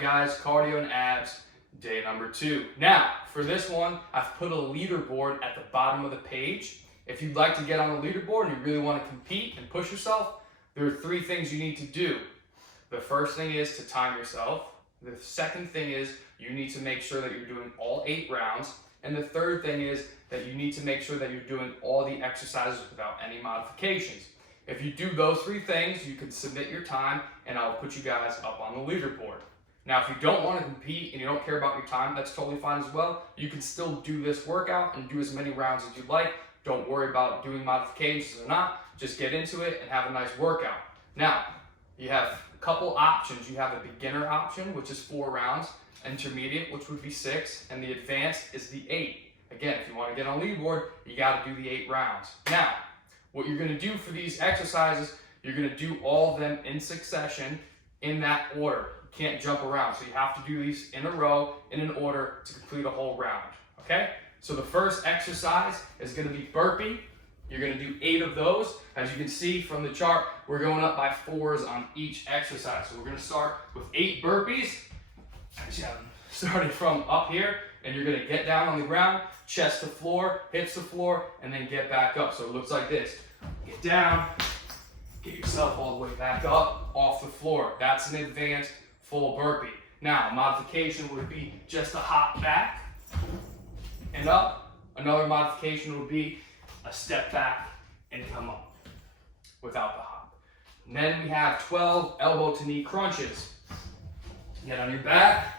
right, guys, cardio and abs, day number 2. Now, for this one, I've put a leaderboard at the bottom of the page. If you'd like to get on the leaderboard and you really want to compete and push yourself, there are 3 things you need to do. The first thing is to time yourself. The second thing is you need to make sure that you're doing all 8 rounds. And the third thing is that you need to make sure that you're doing all the exercises without any modifications. If you do those 3 things, you can submit your time and I'll put you guys up on the leaderboard. Now, if you don't want to compete and you don't care about your time, that's totally fine as well. You can still do this workout and do as many rounds as you'd like. Don't worry about doing modifications or not. Just get into it and have a nice workout. Now, you have a couple options. You have a beginner option, which is 4 rounds, intermediate, which would be 6, and the advanced is the 8. Again, if you want to get on leaderboard, you got to do the 8 rounds. Now, what you're going to do for these exercises, you're going to do all of them in succession in that order. You can't jump around, so you have to do these in a row in an order to complete a whole round. Okay? So the first exercise is going to be burpee. You're going to do 8 of those. As you can see from the chart, we're going up by 4s on each exercise. So we're going to start with 8 burpees. Starting from up here, and you're going to get down on the ground, chest to floor, hips to floor, and then get back up. So it looks like this. Get down, get yourself all the way back up off the floor. That's an advanced full burpee. Now, modification would be just a hop back and up. Another modification would be a step back and come up without the hop. And then we have 12 elbow to knee crunches. Get on your back,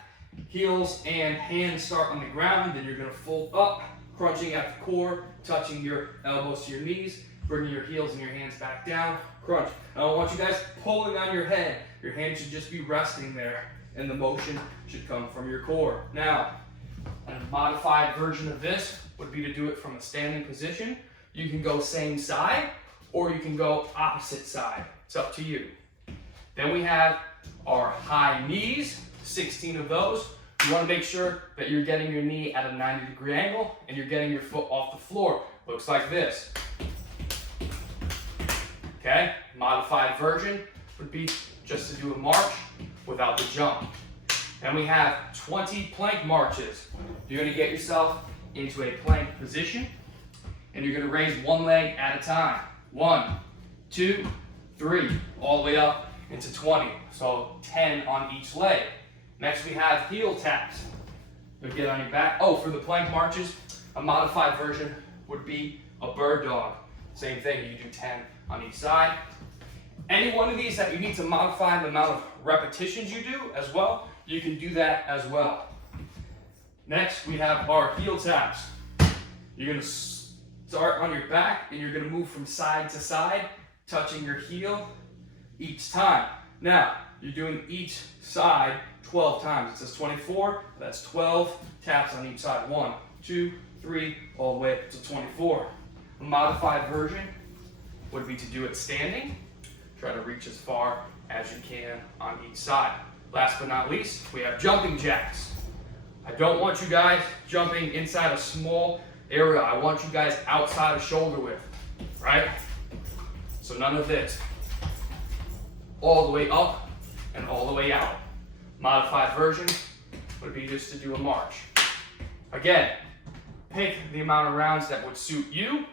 heels and hands start on the ground, then you're going to fold up, crunching at the core, touching your elbows to your knees, bringing your heels and your hands back down, crunch. I don't want you guys pulling on your head. Your hands should just be resting there, and the motion should come from your core. Now, a modified version of this would be to do it from a standing position. You can go same side, or you can go opposite side. It's up to you. Then we have our high knees, 16 of those. You want to make sure that you're getting your knee at a 90-degree angle and you're getting your foot off the floor. Looks like this. Okay, modified version would be just to do a march without the jump. Then we have 20 plank marches. You're going to get yourself into a plank position and you're going to raise one leg at a time. 1, 2, 3, all the way up into 20. So 10 on each leg. Next we have heel taps. You'll get on your back. Oh, for the plank marches, a modified version would be a bird dog. Same thing, you do 10 on each side. Any one of these that you need to modify the amount of repetitions you do as well, you can do that as well. Next, we have our heel taps. You're going to start on your back and you're going to move from side to side, touching your heel each time. Now, you're doing each side 12 times. It says 24, that's 12 taps on each side. 1, 2, 3, all the way up to 24. A modified version would be to do it standing. Try to reach as far as you can on each side. Last but not least, we have jumping jacks. I don't want you guys jumping inside a small area. I want you guys outside of shoulder width, right? So none of this. All the way up and all the way out. Modified version would be just to do a march. Again, pick the amount of rounds that would suit you.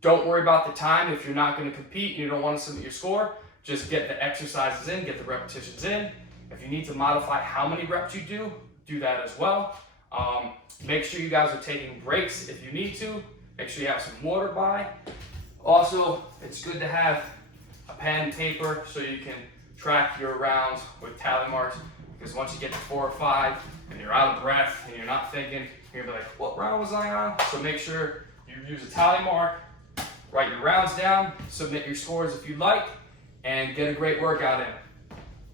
Don't worry about the time if you're not going to compete and you don't want to submit your score. Just get the exercises in, get the repetitions in. If you need to modify how many reps you do that as well. Make sure you guys are taking breaks if you need to. Make sure you have some water by. Also, it's good to have a pen and paper so you can track your rounds with tally marks, because once you get to 4 or 5 and you're out of breath and you're not thinking, you're gonna be like, what round was I on? So make sure you use a tally mark, write your rounds down, submit your scores if you'd like, and get a great workout in.